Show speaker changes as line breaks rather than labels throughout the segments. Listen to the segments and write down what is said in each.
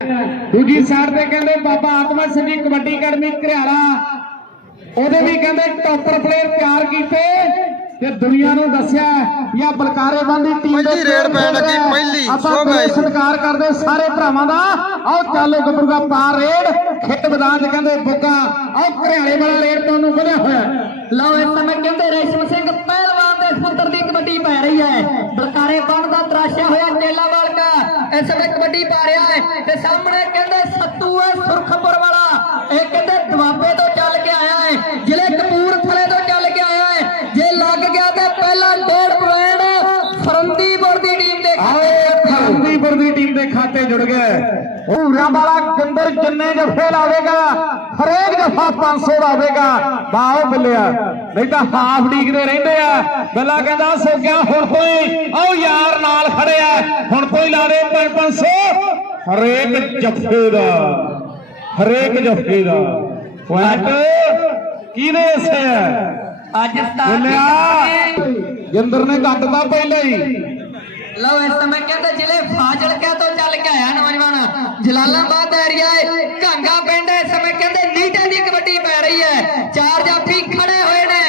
ਦੂਜੀ ਸਾਈਡ ਤੇ ਕਹਿੰਦੇ ਬਾਬਾ ਆਤਮਾ ਸਿੰਘ ਕਬੱਡੀ ਅਕੈਡਮੀ ਘਰਿਆਲਾ। ਉਹਦੇ ਵੀ ਕਹਿੰਦੇ ਟੌਪਰ ਪਲੇਅਰ ਤਿਆਰ ਕੀਤੇ ਤੇ ਦੁਨੀਆ ਨੂੰ ਦੱਸਿਆ ਜਾਂ ਬਲਕਾਰੇ ਬੰਦੀ ਟੀਮ ਦੇ
ਰੇਡ ਪੈਣ ਲੱਗੀ, ਪਹਿਲੀ। ਸ਼ੁਭ।
ਸਤਿਕਾਰ ਕਰਦੇ ਸਾਰੇ ਭਰਾਵਾਂ ਦਾ। ਆਓ ਚੱਲੋ ਗੱਭਰੂ ਦਾ ਪਾਰ ਰੇਡ ਖੇਡ ਮੈਦਾਨ 'ਚ ਕਹਿੰਦੇ ਬੁੱਗਾ। ਆਓ ਘਰਿਆਲੇ ਵਾਲਾ ਰੇਡ ਤੁਹਾਨੂੰ ਵਧਿਆ ਹੋਇਆ।
ਲਓ ਇਸ ਸਮੇਂ ਕਹਿੰਦੇ ਰੇਸ਼ਮ ਸਿੰਘ ਪਹਿਲਵਾਨ ਦੇ ਪੁੱਤਰ ਦੀ ਕਬੱਡੀ ਪੈ ਰਹੀ ਹੈ। ਬਲਕਾਰੇ ਬੰਨ ਦਾ ਤਰਾਸ਼ਿਆ ਹੋਇਆ ਚੇਲਾ ਵਾਲਕਾ ਇਸ ਸਮੇਂ ਕਬੱਡੀ ਪਾ ਰਿਹਾ ਹੈ ਤੇ ਸਾਹਮਣੇ ਕਹਿੰਦੇ ਸੱਤੂ ਹੈ ਸੁਰਖਪੁਰ ਵਾਲਾ। ਇਹ ਕਹਿੰਦੇ ਦੁਆਬੇ ਤੋਂ ਚੱਲ ਕੇ ਆਇਆ ਹੈ ਜ਼ਿਲ੍ਹੇ ਕਪੂਰਥਲੇ ਤੋਂ ਚੱਲ ਕੇ ਆਇਆ ਹੈ ਜੇ ਲੱਗ ਗਿਆ ਤੇ ਪਹਿਲਾ ਡੇਢ ਪੁਆਇੰਟ ਫਰੰਦੀਪੁਰ ਦੀ ਟੀਮ ਦੇ ਖਾਤੇ
ਆਓ ਖੰਦੀਪੁਰ ਦੀ ਟੀਮ ਦੇ ਖਾਤੇ ਜੁੜ ਗਏ ਹੂਰਿਆਂ ਵਾਲਾ ਗੰਦਰ ਜਿੰਨੇ ਜਫੇ ਲਾਵੇਗਾ ਹਰੇਕ ਜਫਾ 500 ਲਾਵੇਗਾ। ਬਾਹੋ ਬਿੱਲਿਆ। ਨਹੀਂ ਤਾਂ ਹਾਫ ਡੀਕਦੇ ਰਹਿੰਦੇ ਆ। ਬੱਲਾ ਕਹਿੰਦਾ ਸੋਗਿਆ ਹੁਣ ਕੋਈ ਆਓ ਯਾਰ ਨਾਲ ਖੜਿਆ। ਹੁਣ ਕੋਈ ਲਾ ਦੇ 500 ਹਰੇਕ ਜਫੇ ਦਾ ਹਰੇਕ ਜਫੇ ਦਾ। ਪੁਆਇੰਟ ਕਿਹਦੇ ਹਿੱਸੇ ਹੈ?
ਅੱਜ
ਬਿੱਲਿਆ ਗਿੰਦਰ ਨੇ ਕੱਟਦਾ ਪਹਿਲੇ ਹੀ।
ਲਓ ਇਸ ਸਮੇਂ ਕਹਿੰਦੇ ਜ਼ਿਲ੍ਹੇ ਫਾਜ਼ਿਲਕਾ ਤੋਂ ਚੱਲ ਕੇ ਆਇਆ ਨੌਜਵਾਨ। ਜਲਾਲਾਬਾਦ ਏਰੀਆ ਹੈ ਘਾਂਗਾ ਪਿੰਡ ਇਸ ਸਮੇਂ ਕਹਿੰਦੇ ਨੀਟੇ ਦੀ ਕਬੱਡੀ ਪੈ ਰਹੀ ਹੈ ਚਾਰ ਜਾਫੀ ਖੜੇ ਹੋਏ ਨੇ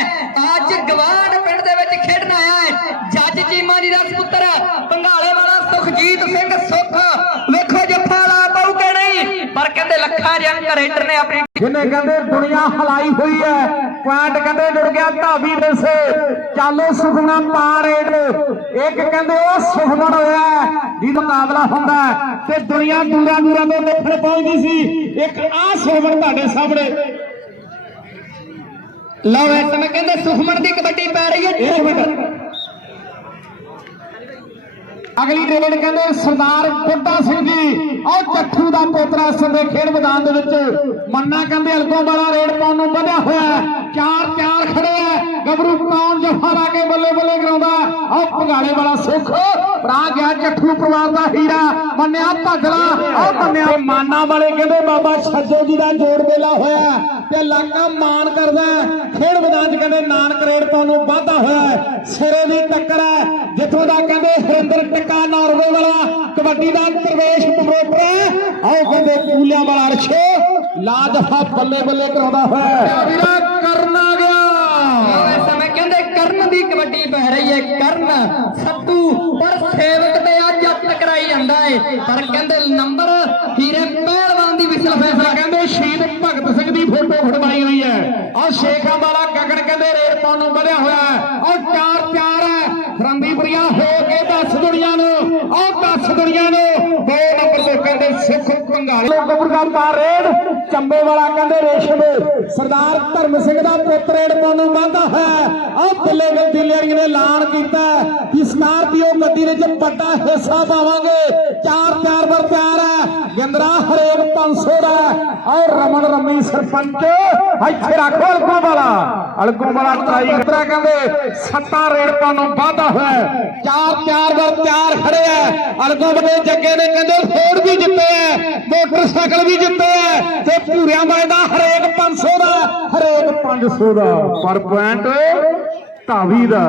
ਅੱਜ ਗਵਾਨ ਪਿੰਡ ਦੇ ਵਿੱਚ ਖੇਡਣ ਆਇਆ ਹੈ ਜੱਜ ਚੀਮਾ ਜੀ ਦਾ ਸੁਪੁੱਤਰ ਪੰਘਾਲੇ ਵਾਲਾ ਸੁਖਜੀਤ ਸਿੰਘ ਸੁਖ ਵੇਖੋ ਜੱਫਾ ਲਾ ਪਾਉ ਕਿ ਨਹੀਂ ਪਰ ਕਹਿੰਦੇ ਰੇਡਰ ਨੇ ਆਪਣੀ
ਜਿਹਨੇ ਕਹਿੰਦੇ ਦੁਨੀਆ ਹਲਾਈ ਹੋਈ ਹੈ ਪੁਆਇੰਟ ਕਹਿੰਦੇ ਜੁੜ ਗਿਆ ਧਾਬੀ ਦੇ ਸੇ। ਚਾਲੋ ਸੁਖਨਾ ਪਾ ਰੇਡ ਇੱਕ ਕਹਿੰਦੇ ਉਹ ਸੁਖਮਣ ਹੋਇਆ ਜਿਹਦਾ ਮੁਕਾਬਲਾ ਹੁੰਦਾ ਤੇ ਦੁਨੀਆ ਦੂਰਾਂ ਦੂਰਾਂ ਤੋਂ ਦੇਖਣ ਪਹੁੰਚਦੀ ਸੀ। ਇੱਕ ਆਹ ਸੁਖਮਣ ਤੁਹਾਡੇ ਸਾਹਮਣੇ।
ਲਓ ਇਸ ਸਮੇਂ ਕਹਿੰਦੇ ਸੁਖਮਨ ਦੀ ਕਬੱਡੀ ਪੈ ਰਹੀ ਹੈ,
ਇੱਕ ਮਿੰਟ। ਅਗਲੀ ਰੇਡ ਕਹਿੰਦੇ ਸਰਦਾਰ ਬੁੱਢਾ ਸਿੰਘ ਜੀ ਉਹ ਚੱਠੂ ਦਾ ਪੋਤਰਾ ਇਸ ਖੇਡ ਮੈਦਾਨ ਦੇ ਵਿੱਚ। ਮੰਨਾ ਕਹਿੰਦੇ ਅਲਗੋਂ ਵਾਲਾ ਰੇਡ ਪਾਉਣ ਨੂੰ ਵਧਿਆ ਹੋਇਆ ਚਾਰ ਚਾਰ ਖੜੇ ਆ। ਗੱਭਰੂ ਕੌਣ ਜਫਾ ਲਾ ਕੇ ਬੱਲੇ ਬੱਲੇ ਕਰਾਉਂਦਾ? ਉਹ ਭਗਾਲੇ ਵਾਲਾ ਸੁੱਖ। ਭਰਾ ਗਿਆ ਚੱਠੂ ਪਰਿਵਾਰ ਦਾ ਹੀਰਾ। ਮੰਨਿਆ ਭੱਜਲਾ ਉਹ ਮੰਨਿਆ ਮਾਨਾ ਵਾਲੇ ਕਹਿੰਦੇ ਬਾਬਾ ਛੱਜੋ ਜੀ ਦਾ ਜੋੜ ਮੇਲਾ ਹੋਇਆ। ਤੇ ਇਲਾਕਾ ਮਾਣ ਕਰਦਾ। ਖੇਡ ਮੈਦਾਨ 'ਚ ਕਹਿੰਦੇ ਨਾਨਕ ਰੇਡ ਪਾਉਣ ਨੂੰ ਵਾਧਾ ਹੋਇਆ ਹੈ। ਸਿਰੇ ਦੀ ਟੱਕਰ ਹੈ ਜਿੱਥੋਂ ਦਾ ਕਹਿੰਦੇ ਹਰਿੰਦਰ ਟੱਕਾ ਨਾਰਵੇ ਵਾਲਾ ਕਬੱਡੀ ਦਾ ਪ੍ਰਵੇਸ਼ ਪ੍ਰੋਪਰ ਹੈ ਆਓ ਕਹਿੰਦੇ ਪੂਲਿਆਂ ਵਾਲਾ ਅਰਸ਼ ਲਾਜਫਾ ਬੱਲੇ ਬੱਲੇ ਕਰਾਉਂਦਾ ਹੋਇਆ। ਵੀਰਾ ਕਰਨ ਆ ਗਿਆ
ਇਸ ਸਮੇਂ ਕਹਿੰਦੇ ਕਰਨ ਦੀ ਕਬੱਡੀ ਪੈ ਰਹੀ ਹੈ ਕਰਨ ਸੱਤੂ ਪਰ ਸੇਵਕ ਤੇ ਅੱਜ ਜੱਟ ਟਕਰਾਈ ਜਾਂਦਾ ਹੈ ਪਰ ਕਹਿੰਦੇ ਨੰਬਰ ਹੀਰੇ ਪਹਿਲਵਾਨ ਦੀ ਵਿਸਲ ਫੈਸਲਾ
ਕਹਿੰਦੇ ਸ਼ਹੀਦ ਭਗਤ ਸਿੰਘ ਖੜਵਾਈ ਹੋਈ ਹੈ। ਔਰ ਸ਼ੇਖਾਂ ਵਾਲਾ ਗਗਨ ਕਹਿੰਦੇ ਰੇਡ ਪਾਉਣ ਨੂੰ ਵਧਿਆ ਹੋਇਆ ਹੈ। ਔਰ ਚਾਰ ਚਾਰ ਹੈ ਫਰੰਦੀਪੁਰੀਆ ਹੋ ਕੇ ਦੱਸ ਦੁਨੀਆ ਨੂੰ ਔਰ ਦੱਸ ਦੁਨੀਆ ਨੂੰ ਦੋ ਨੰਬਰ ਤੇ ਕਹਿੰਦੇ ਸਿੱਖ ਪੰਗਾਲੇ ਗੱਬਰਗਾ ਰੇਡ, ਚੰਬੇ ਵਾਲਾ ਕਹਿੰਦੇ ਰੇਸ਼ਮ। ਸਰਦਾਰ ਧਰਮ ਸਿੰਘ ਦਾ ਪੁੱਤ ਰੇਡ ਪਾਉਣ ਨੂੰ ਹੈ। ਔਰ ਦਿੱਲੇ ਦਿੱਲੀਆਂ ਨੇ ਐਲਾਨ ਕੀਤਾ ਕਿ ਸਕਾਰਪੀਓ ਗੱਡੀ ਵਿੱਚ ਵੱਡਾ ਹਿੱਸਾ ਪਾਵਾਂਗੇ। ਚਾਰ ਚਾਰ ਵਾਰ ਪਿਆਰ ਹੈ। ਗਿੰਦਰਾ ਹਰੇਕ 500 ਦਾ ਔਰ ਰਮਨ ਰਮੀ ਸਰਪੰਚ, ਇੱਥੇ ਰੱਖੋ ਅਲਗੋ ਵਾਲਾ ਅਲਗੋ ਵਾਲਾ ਟਰਾਈ ਕਰਦਾ ਕਹਿੰਦੇ ਸੱਤਾ ਰੇਡ ਪਾਉਣ ਨੂੰ ਹੈ। ਚਾਰ ਚਾਰ ਵਾਰ ਪਿਆਰ ਖੜੇ ਹੈ। ਅਲਗੋ ਵਾਲੇ ਜੱਗੇ ਨੇ ਕਹਿੰਦੇ ਫੋੜ ਵੀ ਜਿੱਤੇ ਹੈ। ਮੋਟਰਸਾਈਕਲ ਵੀ ਜਿੱਤੇ ਹੈ ਤੇ ਪੂਰਿਆਂ ਦਾ ਹਰੇਕ 500 ਦਾ। ਹਰੇਕ 500 ਦਾ। ਪਰ ਪੁਆਇੰਟ ਧਾਵੀ ਦਾ।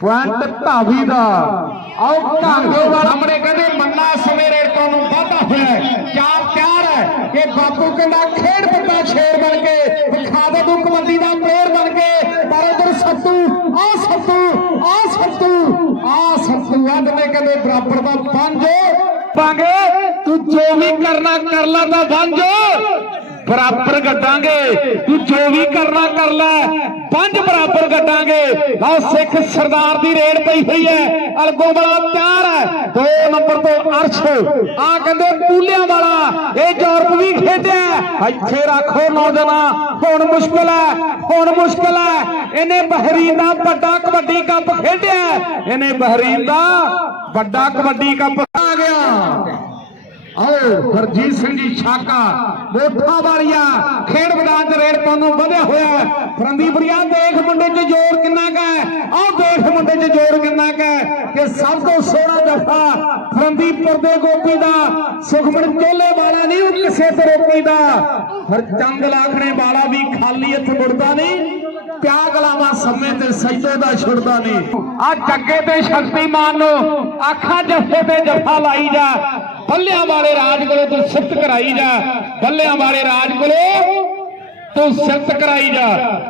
ਪੁਆਇੰਟ ਧਾਵੀ ਦਾ। ਆਓ ਢਾਂਗੇ ਵਾਲਾ ਸਾਹਮਣੇ ਕਹਿੰਦੇ ਮੰਨਾ ਸਮੇਂ ਰੇਡ ਤੋਂ ਨੂੰ ਵਾਧਾ ਹੋਇਆ ਹੈ। ਚਾਰ ਚਾਰ ਹੈ ਕਿ ਬਾਪੂ ਕਹਿੰਦਾ ਖੇਡ ਪੱਤਾ ਸ਼ੇਰ ਬਣ ਕੇ ਵਿਖਾ ਦੇ ਤੂੰ ਕਬੱਡੀ ਦਾ ਪਲੇਅਰ ਬਣ ਕੇ। ਪਰ ਉਧਰ ਸੱਤੂ ਆ ਸੱਤੂ ਆ ਸੱਤੂ ਆ ਸੱਤੂ ਅੱਜ ਨੇ ਕਹਿੰਦੇ ਬਰਾਬਰ ਦਾ ਪੰਜ। ਪਾਂਗੇ ਤੂੰ ਜੋ ਵੀ ਕਰਨਾ ਕਰ ਲਾ ਤਾਂ ਪੰਜ ਬਰਾਬਰ ਗੱਡਾਂਗੇ, ਤੂੰ ਜੋ ਵੀ ਕਰਨਾ ਕਰ ਲੈ ਪੰਜ ਬਰਾਬਰ ਗੱਡਾਂਗੇ। ਲਓ ਸਿੱਖ ਸਰਦਾਰ ਦੀ ਰੇਡ ਪਈ ਹੋਈ ਹੈ, ਅਲਗੋ ਵਾਲਾ ਤਿਆਰ ਹੈ। ਦੋ ਨੰਬਰ ਤੋਂ ਅਰਸ਼ ਆ ਕਹਿੰਦੇ ਕੂਲਿਆਂ ਵਾਲਾ, ਇਹ ਯੂਰਪ ਵੀ ਖੇਡਿਆ ਇੱਥੇ ਰੱਖੋ ਨੌਜਵਾਨਾ, ਹੁਣ ਮੁਸ਼ਕਲ ਹੈ, ਹੁਣ ਮੁਸ਼ਕਲ ਹੈ। ਇਹਨੇ ਬਹਿਰੀਨ ਦਾ ਵੱਡਾ ਕਬੱਡੀ ਕੱਪ ਖੇਡਿਆ ਇਹਨੇ ਬਹਿਰੀਨ ਦਾ ਵੱਡਾ ਕਬੱਡੀ ਕੱਪ ਆ ਗਿਆ। ਆਓ, ਹਰਜੀਤ ਸਿੰਘ ਜੀ ਛਾਕਾ। ਮੋਠਾ ਵਾਲੀਆ, ਖੇਡ ਮੈਦਾਨ 'ਚ ਰੇਡ ਪਾਉਣ ਵਧਿਆ ਹੋਇਆ ਫਰੰਦੀਪੁਰੀਆ ਦੇਖ ਮੁੰਡੇ 'ਚ ਜ਼ੋਰ ਕਿੰਨਾ ਕਾ ਹੈ? ਦੇਖ ਮੁੰਡੇ 'ਚ ਜ਼ੋਰ ਕਿੰਨਾ ਕਾ ਕਿ ਸਭ ਤੋਂ ਸੋਹਣਾ ਜਫਾ ਫਰੰਦੀਪੁਰ ਦੇ ਗੋਪੀ ਦਾ ਸੁਖਮਣ ਚੋਲੇ ਵਾਲਾ ਨਹੀਂ ਉਹ ਕਿਸੇ ਤਰੋਪੀ ਦਾ। ਹਰਚੰਦ ਲਾਖਣੇ ਵਾਲਾ ਵੀ ਖਾਲੀ ਇੱਥੇ ਮੁੜਦਾ ਨਹੀਂ। ਪਿਆਰ ਸਮੇਂ ਤੇ ਸਜਦੇ ਦਾ ਛੁੱਟਦਾ ਨਹੀਂ। ਆ ਜੱਗੇ ਤੇ ਸ਼ਕਤੀਮਾਨ ਨੂੰ ਆਖਾਂ ਜੱਫੇ ਤੇ ਜਫਾ ਲਾਈ ਜਾ। ਬੱਲਿਆਂ ਵਾਲੇ ਰਾਜ ਕੋਲੋਂ ਤੂੰ ਸਿਫਤ ਕਰਾਈ ਜਾ। ਬੱਲਿਆਂ ਵਾਲੇ ਰਾਜ ਕੋਲੋਂ ਤੂੰ ਸਿਫਤ ਕਰਾਈ ਜਾ।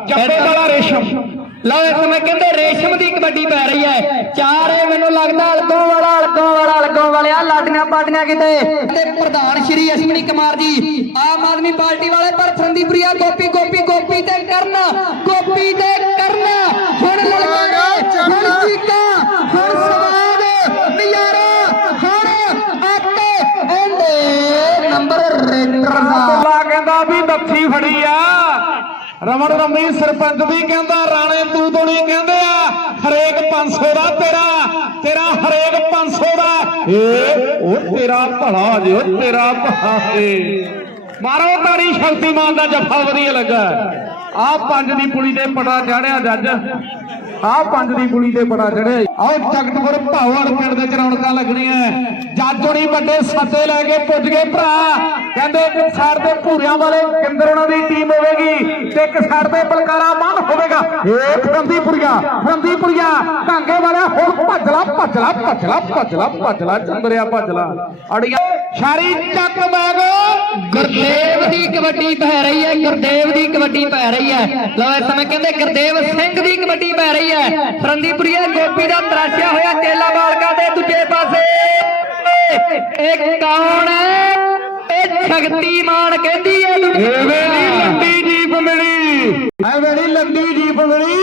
ਚੱਪੇ ਵਾਲਾ ਰੇਸ਼ਮ।
ਲਓ ਇਸ ਸਮੇਂ ਕਹਿੰਦੇ ਰੇਸ਼ਮ ਦੀ ਕਬੱਡੀ ਪੈ ਰਹੀ ਹੈ। ਚਾਰੇ ਮੈਨੂੰ ਲੱਗਦਾ ਅਲਗੋਂ ਵਾਲਾ ਅਲਗੋਂ ਵਾਲਾ, ਅਲਗੋਂ ਵਾਲਿਆ ਲਾਡੀਆਂ ਪਾਡੀਆਂ ਕਿਤੇ। ਤੇ ਪ੍ਰਧਾਨ ਸ਼੍ਰੀ ਅਸ਼ਵਨੀ ਕੁਮਾਰ ਜੀ, ਆਮ ਆਦਮੀ ਪਾਰਟੀ ਵਾਲੇ ਪਰ ਫਰੰਦੀਪੁਰੀਆ ਗੋਪੀ ਗੋਪੀ ਗੋਪੀ ਤੇ ਕਰਨ। ਗੋਪੀ ਤੇ ਕਰਨ ਹੁਣ ਲਲਕਾਰੇ ਹੁਣ ਚੀਕਾਂ ਹੁਣ ਸਵਾਦ ਨਜ਼ਾਰਾ ਹੁਣ ਆਕੇ ਐਂਡੇ ਨੰਬਰ ਰੇਡਰ ਦਾ
ਅੱਲਾ ਕਹਿੰਦਾ ਵੀ ਨੱਥੀ ਫੜੀ ਆ ਰਮਣ ਰਮੀ ਸਰਪੰਚ ਵੀ ਕਹਿੰਦਾ, ਰਾਣੇ ਤੂੰ ਤੋਂ ਕਹਿੰਦੇ ਆ। ਹਰੇਕ 500 ਦਾ ਤੇਰਾ ਤੇਰਾ ਹਰੇਕ 500 ਦਾ। ਏ ਉਹ ਤੇਰਾ ਭਲਾ ਜੇ ਤੇਰਾ ਭਲਾ ਏ ਮਾਰੋ ਤਾੜੀ, ਸ਼ਕਤੀਮਾਨ ਦਾ ਜੱਫਾ ਵਧੀਆ ਲੱਗਾ। ਆ ਪੰਜ ਦੀ ਪੁਲੀ ਤੇ ਪੜਾ ਚੜਿਆ ਜੱਜ। ਆ ਪੰਜ ਦੀ ਪੁਲੀ ਤੇ ਬੜਾ ਚੜਿਆ ਆਓ ਜਗਤਪੁਰ ਭਾਵੜ ਪਿੰਡ ਦੇ ਚ ਰੌਣਕਾਂ ਲੱਗਣੀਆਂ। ਜੱਜ ਹੋਣੀ ਵੱਡੇ ਸੱਦੇ ਲੈ ਕੇ ਪੁੱਜ ਗਏ ਭਰਾ। ਕਹਿੰਦੇ ਇੱਕ ਸਾਈਡ ਤੇ ਭੂਰਿਆਂ ਵਾਲੇ ਕਿੰਦਰ ਉਹਨਾਂ ਦੀ ਟੀਮ ਹੋਵੇਗੀ ਤੇ ਇੱਕ ਸਾਈਡ ਤੇ ਬਲਕਾਰਾ ਮਨ ਹੋਵੇਗਾ। ਏ ਫਰੰਦੀਪੁਰੀਆ ਫਰੰਦੀਪੁਰੀਆ। ਢਾਂਗੇ ਵਾਲਿਆ ਹੁਣ ਭੱਜਲਾ ਭੱਜਲਾ ਭੱਜਲਾ ਭੱਜਲਾ ਭੱਜਲਾ, ਚੰਦਰਿਆ ਭੱਜਲਾ। ਅੜੀਆਂ ਸ਼ਾਰੀ ਚੱਕ ਬੈਗ।
ਗੁਰਦੇਵ ਦੀ ਕਬੱਡੀ ਪੈ ਰਹੀ ਹੈ, ਗੁਰਦੇਵ ਦੀ ਕਬੱਡੀ ਪੈ ਰਹੀ ਹੈ। ਲਓ ਇਸ ਸਮੇਂ ਕਹਿੰਦੇ ਗੁਰਦੇਵ ਸਿੰਘ ਦੀ ਕਬੱਡੀ ਪੈ ਰਹੀ ਹੈ। ਫਰੰਦੀਪੁਰੀਆ ਗੋਪੀ ਦਾ ਤਰਾਸ਼ਿਆ ਹੋਇਆ ਤੇਲਾ ਬਾਲਕਾ ਦੇ ਦੂਜੇ ਪਾਸੇ। ਇਹ ਕੌਣ ਹੈ? ਇਹ ਸ਼ਕਤੀਮਾਨ ਕਹਿੰਦੀ ਹੈ
ਐਵੇਂ ਲੰਡੀ ਜੀਪ ਮਿਲੀ। ਐਵੇਂ ਨੀ ਲੰਡੀ ਜੀਪ ਮਿਲੀ।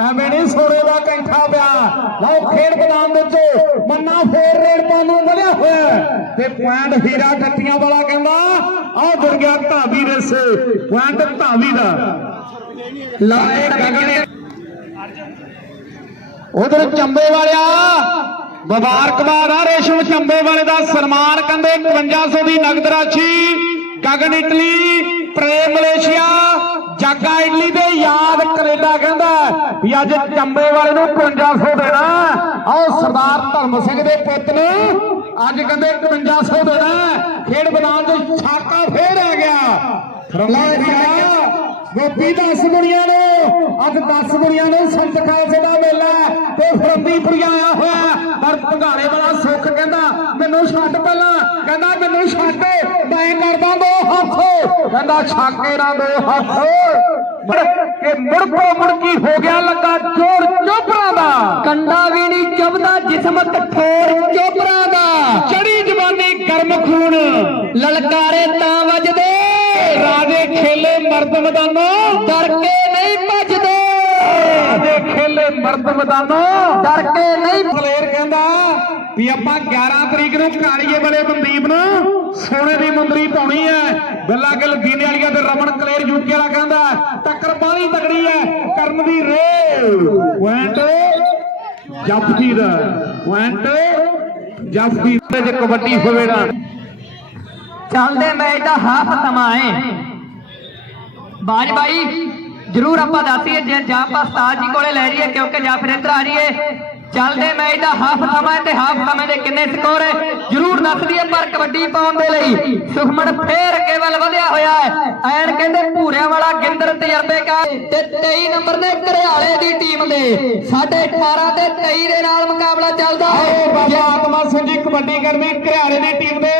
ਐਵੇਂ ਨੀ ਸੋਨੇ ਦਾ ਕੈਂਠਾ ਪਿਆ। ਲਓ ਖੇਡ ਮੈਦਾਨ ਵਿੱਚ ਫੇਰ ਰੇਡਪਾ ਨੂੰ ਵਧਿਆ ਹੋਇਆ ਤੇ ਪੁਆਇੰਟ ਹੀਰਾ ਠੱਟੀਆਂ ਵਾਲਾ ਕਹਿੰਦਾ, ਆਹ ਜੁੜ ਗਿਆ ਧਾਵੀ ਰਸ, ਪੁਆਇੰਟ ਧਾਵੀ ਦਾ। ਲਾਏ ਗਗਨੇ ਉਧਰ ਚੰਬੇ ਵਾਲਿਆ ਮੁਬਾਰਕਬਾਦ ਆ ਰੇਸ਼ਮ ਚੰਬੇ ਵਾਲੇ ਦਾ ਸਨਮਾਨ, ਕਹਿੰਦੇ 5100 ਦੀ ਨਗਦ ਰਾਸ਼ੀ, Gagan Italy, Prem Malaysia Jaga Italy ਦੇ ਯਾਦ ਕੈਨੇਡਾ ਕਹਿੰਦਾ ਵੀ ਅੱਜ ਚੰਬੇ ਵਾਲੇ ਨੂੰ 5100 ਦੇਣਾ। ਆਓ ਸਰਦਾਰ ਧਰਮ ਸਿੰਘ ਦੇ ਪੁੱਤ ਨੂੰ ਅੱਜ ਕਹਿੰਦੇ 5100 ਦੇਣਾ। ਖੇਡ ਮੈਦਾਨ 'ਚ ਛਾਕਾ ਫੇਰ ਆ ਗਿਆ। ਗੋਪੀ ਦਸ ਦੁਨੀਆ ਨੂੰ ਅੱਜ 10 ਦੁਨੀਆ ਨੂੰ ਸੰਤ ਖਾਲਸੇ ਦਾ ਮੇਲਾ ਤੇ ਫਰੰਦੀਪੁਰੀਆ ਆਇਆ ਹੋਇਆ ਪਰ ਭੰਗਾਲੇ ਵਾਲਾ ਸੁੱਖ ਕਹਿੰਦਾ ਮੈਨੂੰ ਛੱਡ ਪਹਿਲਾਂ। ਕਹਿੰਦਾ ਮੈਨੂੰ ਛੱਡ। ਮੈਂ ਕਰਦਾ ਦੋ ਹੱਥ। ਕਹਿੰਦਾ ਛਾਕੇ ਨਾਲ ਦੋ ਹੱਥ। ਕੇ ਹੋ ਗਿਆ ਲੱਗਾ ਚੋਰ ਚੋਪਰਾਂ ਦਾ।
ਕੰਡਾ ਵੀ ਨਹੀਂ ਚੁੱਭਦਾ ਜਿਸਮ ਕਠੋਰ ਚੋਬਰਾਂ ਦਾ।
ਚੜੀ ਜਵਾਨੀ ਗਰਮ ਖੂਨ।
ਲਲਕਾਰੇ ਤਾਂ ਵੱਜਦੇ।
ਰਾਜੇ ਖੇਲੇ ਮਰਦ ਮੈਦਾਨੋਂ।
ਡਰ ਕੇ ਨਹੀਂ ਭੱਜਦੇ।
ਰਾਜੇ ਖੇਲੇ ਮਰਦ ਮੈਦਾਨੋਂ।
ਡਰ ਕੇ ਨਹੀਂ।
ਫਲੇਰ ਕਹਿੰਦਾ ਵੀ ਆਪਾਂ 11 ਤਰੀਕ ਨੂੰ ਕਾਲੀਏ ਵਾਲੇ ਮਨਦੀਪ ਨੂੰ। ਸੋਨੇ ਦੀ ਮੁੰਦਰੀ ਪਾਉਣੀ ਹੈ। ਬਿੱਲਾ ਗਿੱਲ ਦੀਨੇ ਵਾਲੀਆ ਤੇ ਰਮਨ ਕਲੇਰ ਯੂਕੇ ਵਾਲਾ ਕਹਿੰਦਾ ਟੱਕਰ ਬਾਹਲੀ ਤਗੜੀ ਹੈ ਕਰਨ ਦੀ ਰੇ ਪੁਆਇੰਟ। ਜਫਤੀ ਦਾ ਪੁਆਇੰਟ। ਜਫਤੀ ਦੇ ਜੇ ਕਬੱਡੀ ਹੋਵੇ ਨਾ।
ਚੱਲਦੇ ਮੈਚ ਦਾ ਹਾਫ ਸਮਾਂ ਹੈ। ਬਾਜ ਬਾਈ ਜਰੂਰ ਆਪਾਂ ਦੱਸੀਏ ਜੇ ਜਾਂ ਆਪਾਂ ਜੀ ਕੋਲੇ ਲੈ ਜਾਈਏ ਕਿਉਂਕਿ ਜਾਂ ਫਿਰ ਇੱਧਰ ਆ ਜਾਈਏ। ਚੱਲਦੇ ਮੈਚ ਦਾ ਹਾਫ ਸਮਾਂ ਤੇ ਹਾਫ ਸਮੇਂ ਦੇ ਕਿੰਨੇ ਸਕੋਰ ਹੈ। ਜਰੂਰ ਦੱਸ ਦਈਏ ਪਰ ਕਬੱਡੀ ਪਾਉਣ ਦੇ ਲਈ ਸੁਖਮਨ ਫੇਰ ਅੱਗੇ ਵੱਲ ਵਧਿਆ ਹੋਇਆ ਹੈ। ਐਨ ਕਹਿੰਦੇ ਭੂਰਿਆਂ ਵਾਲਾ ਗਿੰਦਰ ਤਜਰਬੇਕਾਰ ਤੇ 23 ਨੰਬਰ ਦੇ ਘਰਿਆਲੇ ਦੀ ਟੀਮ ਦੇ। 18.5 ਤੇ 23 ਦੇ ਨਾਲ ਮੁਕਾਬਲਾ ਚੱਲਦਾ ਹੈ।
ਬਾਬਾ ਆਤਮਾ ਸਿੰਘ ਜੀ ਕਬੱਡੀ ਕਰਮੀ ਘਰਿਆਲੇ ਦੀ ਟੀਮ ਦੇ।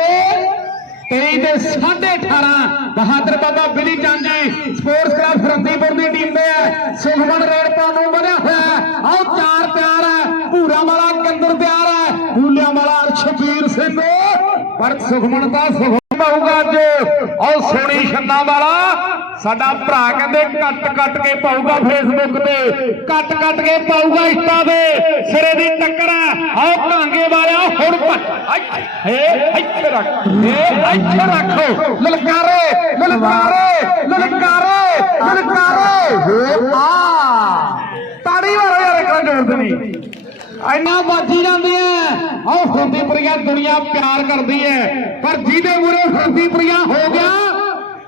23 ਤੇ 18.5 ਬਹਾਦਰ ਬਾਬਾ ਬਿਲੀ ਚੰਦ ਜੀ ਸਪੋਰਟਸ ਕਲੱਬ ਫਰੰਦੀਪੁਰ ਦੀ ਟੀਮ ਦੇ ਹੈ ਸੁਖਮਨ ਰੇੜਪਾ ਨੂੰ ਵਧਿਆ ਹੋਇਆ ਹੈ। ਆਓ ਚਾਰ ਪਿਆਰ ਹੈ। ਭੂਰਾ ਵਾਲਾ ਕੰਦਰ ਪਿਆਰ ਹੈ। ਭੂਲਿਆਂ ਵਾਲਾ ਅਰਸ਼ਵੀਰ ਸਿੰਘ। ਪਰ ਸੁਖਮਨ ਦਾ ਸੁਖਮਨ ਪਾਊਗਾ ਅੱਜ। ਆਓ ਸੋਣੀ ਛੰਨਾ ਵਾਲਾ, ਸਾਡਾ ਭਰਾ ਕਹਿੰਦੇ ਕੱਟ ਕੱਟ ਕੇ ਪਾਊਗਾ ਫੇਸਬੁੱਕ ਤੇ। ਕੱਟ ਕੱਟ ਕੇ ਪਾਊਗਾ ਇੰਸਟਾ ਤੇ। ਸਿਰੇ ਦੀ ਟੱਕਰ ਆਓ ਕਾਂਗੇ ਵਾਲਿਆ, ਹੁਣ ਭੱਜ। ਹੇ, ਇੱਥੇ ਰੱਖ। ਏ ਇੱਥੇ ਰੱਖੋ। ਲਲਕਾਰੇ ਲਲਕਾਰੇ ਲਲਕਾਰੇ ਲਲਕਾਰੇ। ਹੇ, ਆ। ਤਾੜੀ ਮਾਰੋ ਯਾਰ, ਇੱਕ ਜੋਰ ਦੇਣੀ। ਇੰਨਾ ਬਾਜੀ ਜਾਂਦੇ ਆ। ਆਹ ਫਰੰਦੀਪੁਰੀਆ ਦੁਨੀਆ ਪਿਆਰ ਕਰਦੀ ਹੈ ਪਰ ਜਿਹਦੇ ਮੂਰੇ ਫਰੰਦੀਪੁਰੀਆ ਹੋ ਗਿਆ,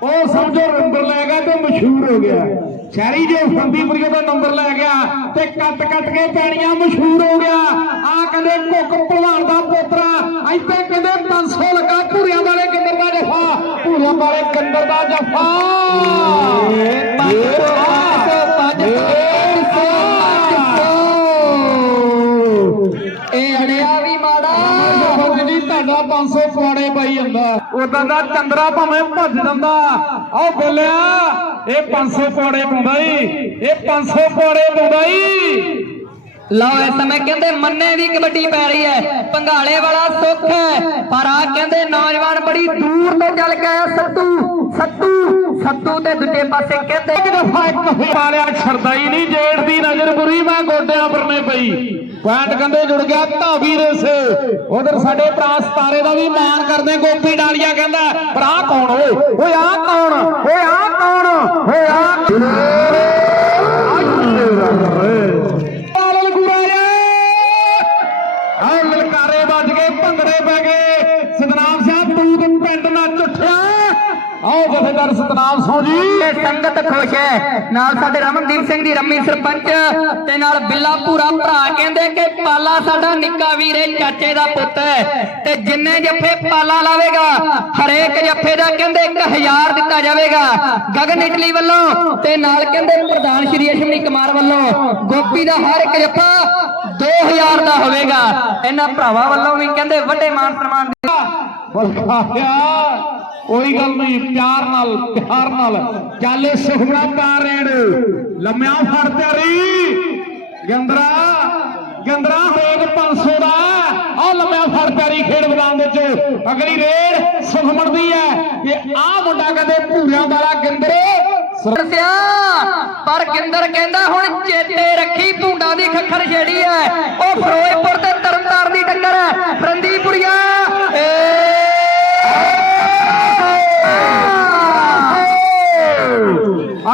ਉਹ ਸਮਝੋ ਨੰਬਰ ਲੈ ਗਿਆ ਤੇ ਮਸ਼ਹੂਰ ਹੋ ਗਿਆ। ਸ਼ਹਿਰੀ ਜੇ ਫਰੰਦੀਪੁਰੀਆ ਦਾ ਨੰਬਰ ਲੈ ਗਿਆ ਤੇ ਕੱਟ ਕੱਟ ਕੇ ਪੈਣੀਆਂ ਮਸ਼ਹੂਰ ਹੋ ਗਿਆ। ਆ ਕਹਿੰਦੇ ਕੁੱਕ ਭਲਵਾਨ ਦਾ ਪੋਤਰਾ, ਇੱਥੇ ਕਹਿੰਦੇ 500 ਉਦਾਂ ਦਾ ਚੰਦਰਾ ਭਾਵੇਂ ਭੱਜ ਜਾਂਦਾ। ਆਹ ਬੋਲਿਆ ਇਹ 500 ਪੌੜੇ ਪਾਉਂਦਾ ਈ। ਇਹ 500 ਪੌੜੇ ਪਾਉਂਦਾ ਈ।
ਲਓ ਇਸ ਸਮੇਂ ਕਹਿੰਦੇ ਮੰਨੇ ਦੀ ਕਬੱਡੀ ਪੈ ਰਹੀ ਹੈ। ਪੰਘਾਲੇ ਵਾਲਾ ਸੁੱਖ ਹੈ ਪਰ ਆ ਕਹਿੰਦੇ ਨੌਜਵਾਨ ਬੜੀ ਦੂਰ ਤੋਂ ਚੱਲ ਕੇ ਆਇਆ ਸੱਤੂ। ਸੱਤੂ ਸੱਤੂ ਤੇ ਦੂਜੇ ਪਾਸੇ ਕਹਿੰਦੇ
ਇੱਕ ਦਫਾ ਇੱਕ ਵਾਲਿਆ ਛੜਦਾ ਹੀ ਨਹੀਂ ਜੇੜ ਦੀ ਨਜ਼ਰ ਬੁਰੀ ਮੈਂ ਗੋਡਿਆਂ ਪਰਨੇ ਪਈ। ਪੁਆਇੰਟ ਕੰਦੇ ਜੁੜ ਗਿਆ ਧਾਵੀ ਰੇਸ। ਉਧਰ ਸਾਡੇ ਭਰਾ ਸਤਾਰੇ ਦਾ ਵੀ ਮਾਨ ਕਰਦੇ ਗੋਪੀ ਡਾਲੀਆ ਕਹਿੰਦਾ, ਭਰਾ ਕੌਣ ਓਏ? ਓਏ ਆ ਕੌਣ? ਓਏ ਆ ਕੌਣ? ਓਏ ਆ ਵੱਜ ਗਏ, ਭੰਗੜੇ ਪੈ ਗਏ। ਸਤਨਾਮ ਸਿੰਘ, ਤੂੰ ਤੇ ਪਿੰਡ ਨਾ ਚੁੱਠਿਆ ਆਓ ਜਥੇਦਾਰ ਸਤਨਾਮ ਸਿੰਘ ਜੀ।
ਸੰਗਤ ਖੁਸ਼ ਹੈ। ਨਾਲ ਸਾਡੇ ਰਮਨਦੀਪ ਸਿੰਘ ਦੀ ਰੰਮੀ ਸਰਪੰਚ ਤੇ ਨਾਲ ਬਿੱਲਾ ਭੂਰਾ ਭਰਾ ਕਹਿੰਦੇ ਕਿ ਪਾਲਾ ਸਾਡਾ ਨਿੱਕਾ ਵੀਰੇ ਚਾਚੇ ਦਾ ਪੁੱਤ ਹੈ। ਤੇ ਜਿੰਨੇ ਜੱਫੇ ਪਾਲਾ ਲਾਵੇਗਾ, ਹਰੇਕ ਜੱਫੇ ਦਾ ਕਹਿੰਦੇ 1000 ਦਿੱਤਾ ਜਾਵੇਗਾ। ਗਗਨ ਇਟਲੀ ਵੱਲੋਂ ਤੇ ਨਾਲ ਕਹਿੰਦੇ ਪ੍ਰਧਾਨ ਸ਼੍ਰੀ ਅਸ਼ਵਨੀ ਕੁਮਾਰ ਵੱਲੋਂ ਗੋਪੀ ਦਾ ਹਰ ਇੱਕ ਜੱਫਾ 2000 ਦਾ ਹੋਵੇਗਾ। ਇਹਨਾਂ ਭਰਾਵਾਂ ਵੱਲੋਂ ਵੀ ਕਹਿੰਦੇ ਵੱਡੇ ਮਾਨ ਸਨਮਾਨ
ਬਲਖਾਇਆ ਕੋਈ ਗੱਲ ਨਹੀਂ, ਪਿਆਰ ਨਾਲ ਪਿਆਰ ਨਾਲ। ਚੱਲ ਸੁਖਣਾ ਪਾਰ ਲੰਮਿਆ ਫੜ ਤਿਆਰੀ। ਗੰਦਰਾ ਗੰਦਰਾ ਹੋਏਗ 500 ਦਾ। ਆ ਲੰਮਿਆ ਫੜ ਤਿਆਰੀ ਖੇਡ ਮੈਦਾਨ ਵਿੱਚ। ਅਗਲੀ ਰੇਡ ਸੁਖਮਣ ਦੀ ਹੈ। ਕਿ ਆ ਮੁੰਡਾ ਕਹਿੰਦੇ ਭੂਰਿਆਂ ਵਾਲਾ ਗੰਦਰੇ।
ਦੱਸਿਆ। ਪਰ ਗਿੰਦਰ ਕਹਿੰਦਾ ਹੁਣ ਚੇਤੇ ਰੱਖੀ ਭੁੰਡਾ ਦੀ ਖੱਖਰ ਛੇੜੀ ਹੈ। ਉਹ ਫਿਰੋਜ਼ਪੁਰ ਤੇ ਤਰਨਤਾਰਨ ਦੀ ਟੱਕਰ ਐ ਫਰੰਦੀਪੁਰੀਆ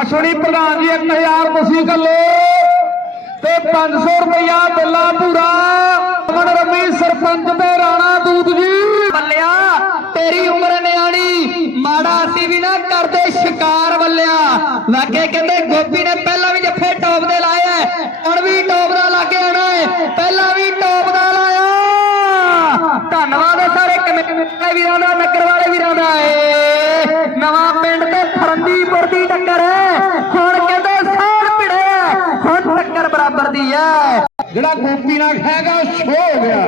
ਅਸ਼ਵਨੀ ਪ੍ਰਧਾਨ ਜੀ 1000 ਤੁਸੀਂ ਕੱਲੇ ਤੇ 500 ਰੁਪਇਆ ਬਿੱਲਾ ਪੂਰਾ ਅਮਨ ਰਮੀ ਸਰਪੰਚ ਤੇ ਰਾਣਾ ਦੂਤ ਜੀ।
ਬੱਲਿਆ ਤੇਰੀ ਉਮਰ ਨਿਆਣੀ, ਮਾੜਾ ਅਸੀਂ ਵੀ ਨਾ ਕਰਦੇ ਸ਼ਿਕਾਰ ਬੱਲਿਆ ਲਾਗੇ ਕਹਿੰਦੇ ਗੋਪੀ ਨੇ ਪਹਿਲਾਂ ਵੀ ਜੱਫੇ ਟੌਪ ਦੇ ਲਾਏ ਐ ਹੁਣ ਵੀ ਟੌਪ ਦਾ ਕੇ ਆਣਾ ਏ ਪਹਿਲਾਂ ਵੀ ਟੌਪ ਦਾ ਲਾਇਆ। ਧੰਨਵਾਦ ਹੈ ਸਾਰੇ ਕਮੇਟੀ ਵੀਰਾਂ ਦਾ, ਨਗਰ ਵਾਲੇ ਵੀਰਾਂ ਦਾ ਏ। ਨਵਾਂ ਪਿੰਡ ਤੇ ਫਰੰਦੀਪੁਰ ਦੀ ਟੱਕਰ ਹੈ ਹੁਣ ਕਹਿੰਦੇ ਸਾਰ ਭਿੜੇ ਐ, ਹੁਣ ਟੱਕਰ ਹੈ
ਜਿਹੜਾ ਗੋਪੀ ਨਾਲ ਖਾਏਗਾ ਸ਼ੋ ਹੋ ਗਿਆ।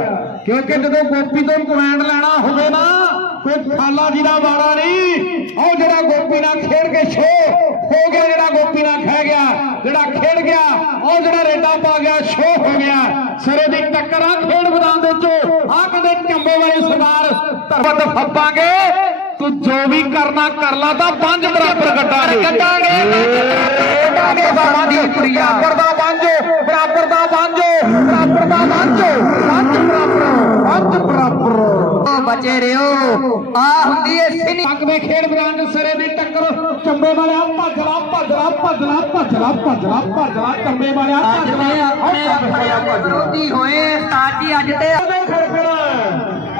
ਕਿਉਂਕਿ ਜਦੋਂ ਗੋਪੀ ਤੋਂ ਪੁਆਇੰਟ ਲੈਣਾ ਹੋਵੇ ਨਾ ਕੋਈ ਖਾਲਾ ਜੀ ਦਾ ਵਾੜਾ ਨਹੀਂ। ਉਹ ਜਿਹੜਾ ਗੋਪੀ ਨਾਲ ਖੇਡ ਕੇ ਸ਼ੋ ਹੋ ਗਿਆ ਜਿਹੜਾ ਗੋਪੀ ਨਾਲ ਖਹਿ ਗਿਆ ਜਿਹੜਾ ਖੇਡ ਗਿਆ ਉਹ ਜਿਹੜਾ ਰੇਡਾ ਪਾ ਗਿਆ ਸ਼ੋ ਹੋ ਗਿਆ। ਸਰੇ ਦੀ ਟੱਕਰ ਆ ਖੇਡ ਮੈਦਾਨ ਦੇ ਵਿੱਚ ਆ ਕਹਿੰਦੇ ਚੰਬੇ ਵਾਲੇ ਸਰਦਾਰ ਧਰਮਤ ਫੱਪਾਂਗੇ ਤੂੰ ਜੋ ਵੀ ਕਰਨਾ ਕਰ ਲਾ ਤਾਂ ਪੰਜ ਬਰਾਬਰ ਕੱਟਾਂਗੇ
ਕੱਟਾਂਗੇ ਕੱਟਾਂਗੇ ਬਾਬਾ ਦੀ ਕੁੜੀਆ
ਬਰਾਬਰ ਦਾ ਪੰਜ ਬਰਾਬਰ ਦਾ ਪੰਜ ਬਰਾਬਰ ਦਾ ਪੰਜ ਪੰਜ ਬਰਾਬਰ ਪੰਜ ਬਰਾਬਰ
ਓ ਬਚੇ ਰਿਓ। ਆ ਹੁੰਦੀ ਏ ਸਿਨੀ
ਪੱਕ ਦੇ ਖੇਡ ਮੈਦਾਨ ਦੇ ਸਿਰੇ ਦੀ ਟੱਕਰ। ਚੰਬੇ ਵਾਲਿਆ ਭੱਜਲਾ ਭੱਜਲਾ ਭੱਜਲਾ ਭੱਜਲਾ ਭੱਜਲਾ ਭੱਜਲਾ ਚੰਬੇ ਵਾਲਿਆ
ਤੇ ਆਪਣੇ ਆਪਣੇ ਵਿਰੋਧੀ ਹੋਏ ਸਾਜੀ ਅੱਜ ਤੇ
ਦੇ ਖੜਕਣਾ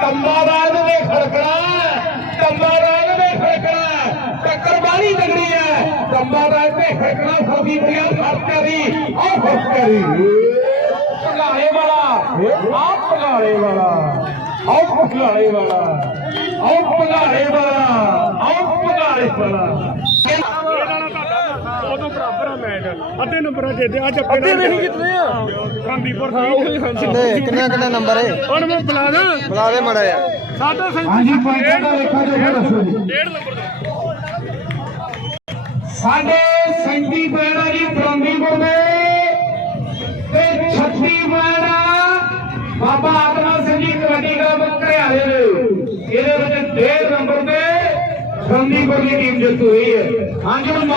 ਕੰਬਾ ਰਾਜ ਦੇ ਖੜਕਣਾ ਕੰਬਾ ਰਾਜ ਦੇ ਖੜਕਣਾ। ਟੱਕਰ ਬਾਣੀ ਤਗੜੀ ਹੈ ਕੰਬਾ ਦੇ ਖੜਕਣਾ ਫੌਜੀ ਪ੍ਰਿਆ ਫਰਕਰੀ ਆਹ ਫਰਕਰੀ ਭਗਾਲੇ ਵਾਲਾ ਆਹ ਭਗਾਲੇ ਵਾਲਾ ਆਹ ਭਗਾਲੇ ਵਾਲਾ ਆਹ ਭਗਾਲੇ ਵਾਲਾ ਆਹ ਭਗਾਲੇ ਵਾਲਾ।
ਉਦੋਂ ਬਰਾਬਰ ਆ ਮੈਚ ਅੱਧੇ ਨੰਬਰਾਂ ਜਿੱਤੇ ਅੱਜ ਅੱਧੇ ਨਹੀਂ ਜਿੱਤਦੇ ਆ? ਫਰੰਦੀਪੁਰ ਹਾਂ ਉਹੀ
ਕਿੰਨੇ ਕਿੰਨਾ ਕਿੰਨਾ ਨੰਬਰ ਹੈ?
ਹੁਣ ਮੈਂ ਬੁਲਾ ਦਾਂ
ਬੁਲਾ ਦੇ ਮੜਾ ਯਾਰ
ਸਾਡਾ
ਹਾਂਜੀ ਪੁਆਇੰਟਾਂ ਦਾ ਲੇਖਾ ਜੋ ਫਿਰ ਦੱਸੋ ਜੀ।
ਡੇਢ ਨੰਬਰ ਦਾ।
ਸਾਡੇ 37 ਪੈਣਾ ਜੀ ਫਰੰਦੀਪੁਰ ਦੇ ਤੇ 36 ਪੈਣਾ ਬਾਬਾ ਆਤਮਾ ਸਿੰਘ ਜੀ ਕਬੱਡੀ ਕਲੱਬ ਘਰਿਆਲੇ ਦੇ। ਇਹਦੇ ਵਿੱਚ 1.5 ਨੰਬਰ ਤੇ ਫਰੰਦੀਪੁਰ ਦੀ ਟੀਮ ਜਿੱਤ ਹੋਈ ਹੈ। ਹਾਂਜੀ, ਹੁਣ